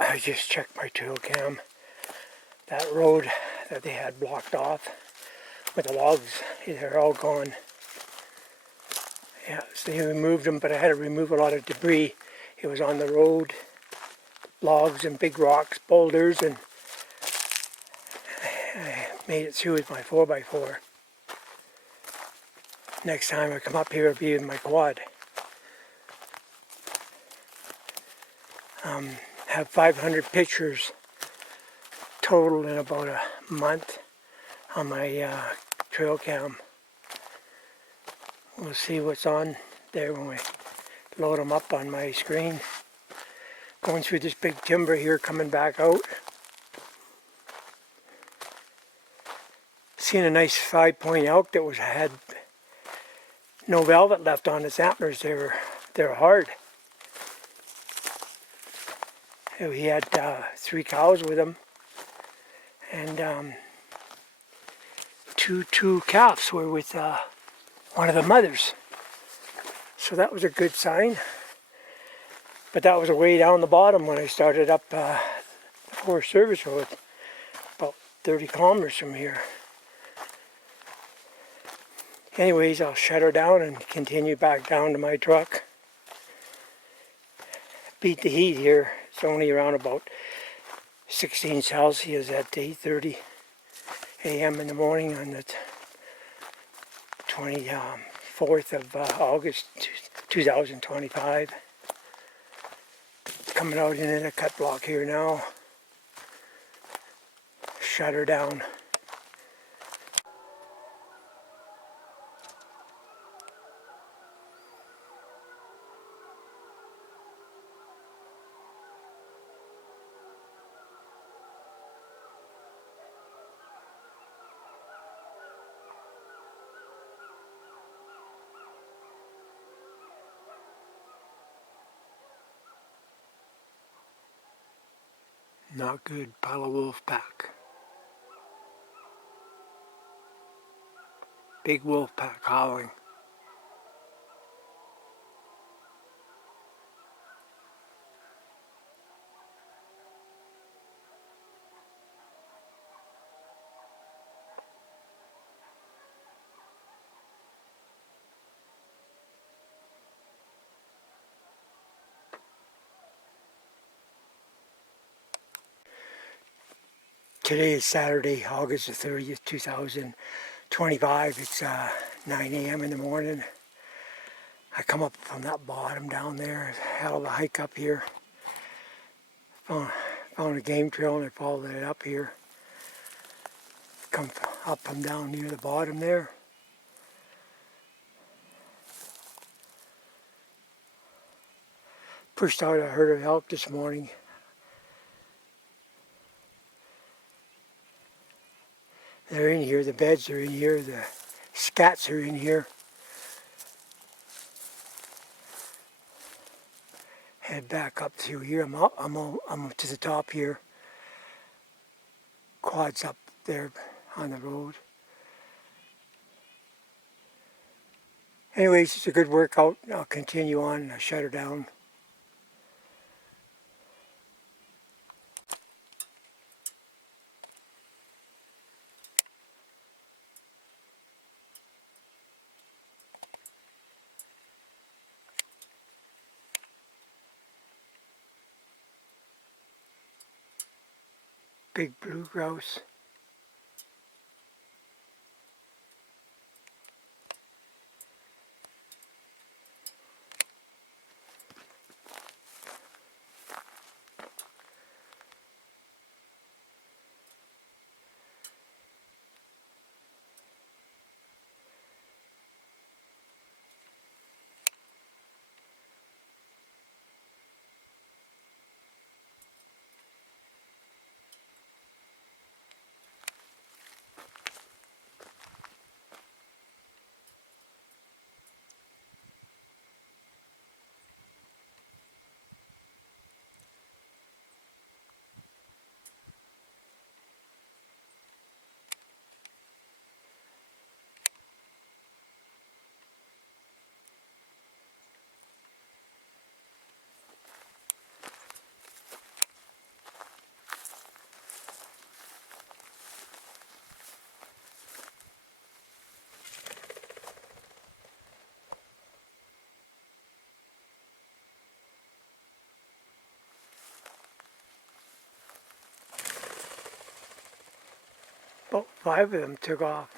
I just checked my trail cam. That road that they had blocked off with the logs, they're all gone. Yeah, so they removed them, but I had to remove a lot of debris. It was on the road, logs and big rocks, boulders, and I made it through with my 4x4. Next time I come up here, it'll be in my quad. Have 500 pictures total in about a month on my trail cam. We'll see what's on there when we load them up on my screen. Going through this big timber here, coming back out. Seen a nice 5-point elk that had no velvet left on its antlers. They're hard. He had 3 cows with him, and 2 calves were with one of the mothers. So that was a good sign. But that was way down the bottom when I started up the Forest Service Road, about 30 kilometers from here. Anyways, I'll shut her down and continue back down to my truck. Beat the heat here. It's only around about 16 Celsius at 8:30 a.m. in the morning on the 24th of August 2025. Coming out into the cut block here now. Shut her down. Not good, pile of wolf pack. Big wolf pack howling. Today is Saturday, August the 30th, 2025. It's 9 a.m. in the morning. I come up from that bottom down there. It's a hell of a hike up here. Found a game trail and I followed it up here. Come up from down near the bottom there. Pushed out a herd of elk this morning. They're in here, the beds are in here, the scats are in here. Head back up through here. I'm up to the top here. Quad's up there on the road. Anyways, it's a good workout. I'll continue on and I'll shut her down. Big blue grouse. About 5 of them took off.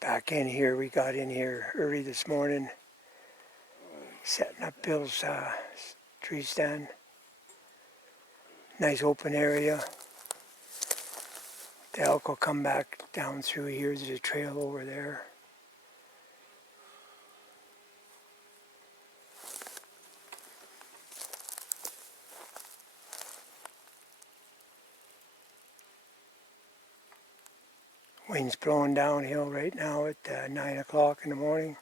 Back in here, we got in here early this morning, setting up Bill's tree stand. Nice open area. The elk will come back down through here. There's a trail over there. Wind's blowing downhill right now at 9 o'clock in the morning.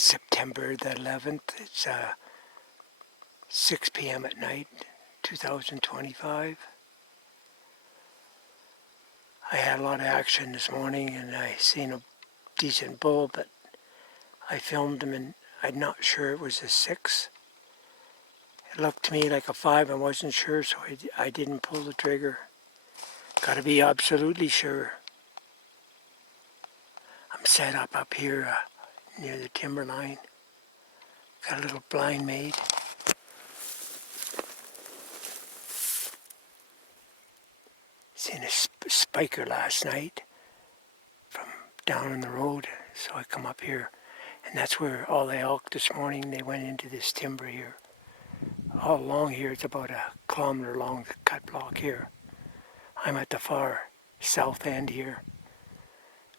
September the 11th. It's 6 p.m. at night, 2025. I had a lot of action this morning and I seen a decent bull, but I filmed him and I'm not sure it was a 6. It looked to me like a 5. I wasn't sure, so I didn't pull the trigger. Got to be absolutely sure. I'm set up here near the timberline. Got a little blind made. Seen a spiker last night from down on the road, so I come up here. And that's where all the elk this morning, they went into this timber here. All along here, it's about a kilometer long cut block here. I'm at the far south end here.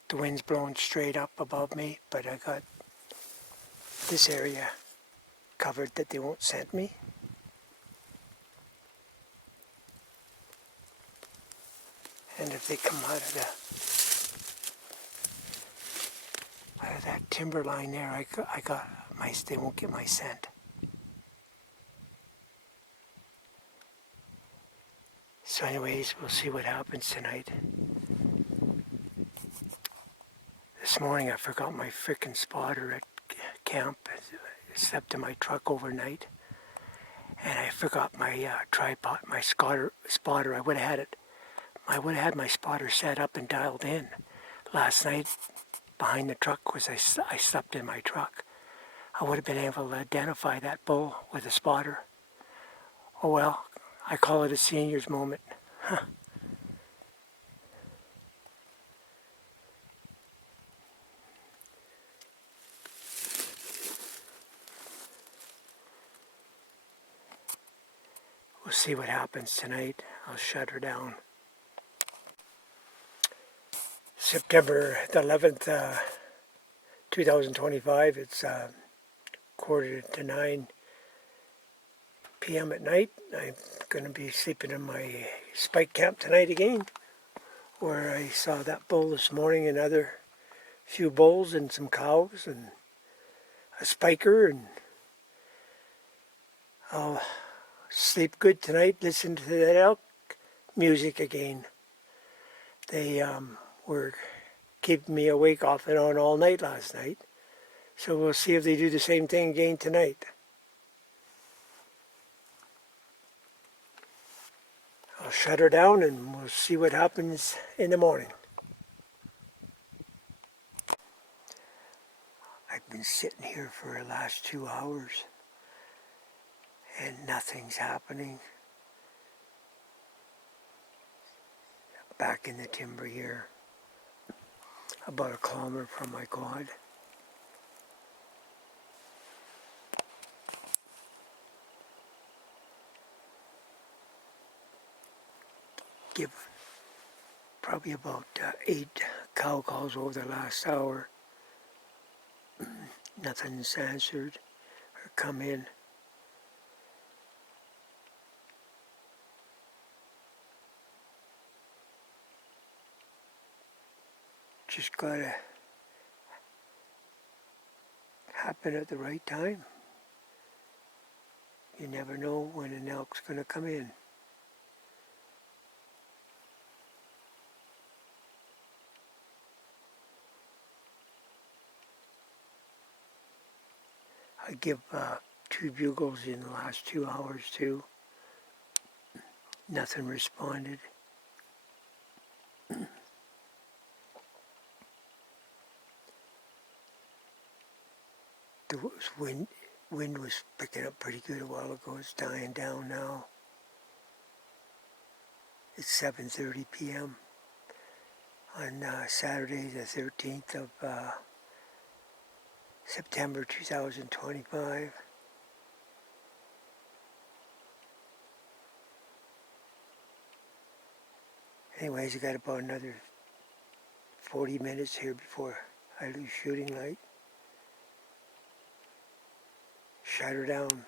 The wind's blowing straight up above me, but I got this area covered that they won't scent me. And if they come out of that timber line there, they won't get my scent. So anyways, we'll see what happens tonight. This morning I forgot my frickin' spotter at camp. I slept in my truck overnight. And I forgot my tripod, my spotter. I would have had my spotter set up and dialed in. Last night, behind the truck I slept in my truck. I would have been able to identify that bull with a spotter. Oh well, I call it a senior's moment. Huh. We'll see what happens tonight. I'll shut her down. September the 11th, 2025. It's 8:45 p.m. at night. I'm going to be sleeping in my spike camp tonight again, where I saw that bull this morning, another few bulls and some cows and a spiker, and I'll sleep good tonight, listen to that elk music again. They were keeping me awake off and on all night last night, so we'll see if they do the same thing again tonight. I'll shut her down and we'll see what happens in the morning. I've been sitting here for the last 2 hours and nothing's happening. Back in the timber here, about a kilometer from my quad. Give probably about 8 cow calls over the last hour. Nothing's answered or come in. Just gotta happen at the right time. You never know when an elk's gonna come in. I give 2 bugles in the last 2 hours too. Nothing responded. The wind was picking up pretty good a while ago. It's dying down now. It's 7:30 p.m. on Saturday the 13th of September 2025. Anyways, I got about another 40 minutes here before I lose shooting light. Shut her down.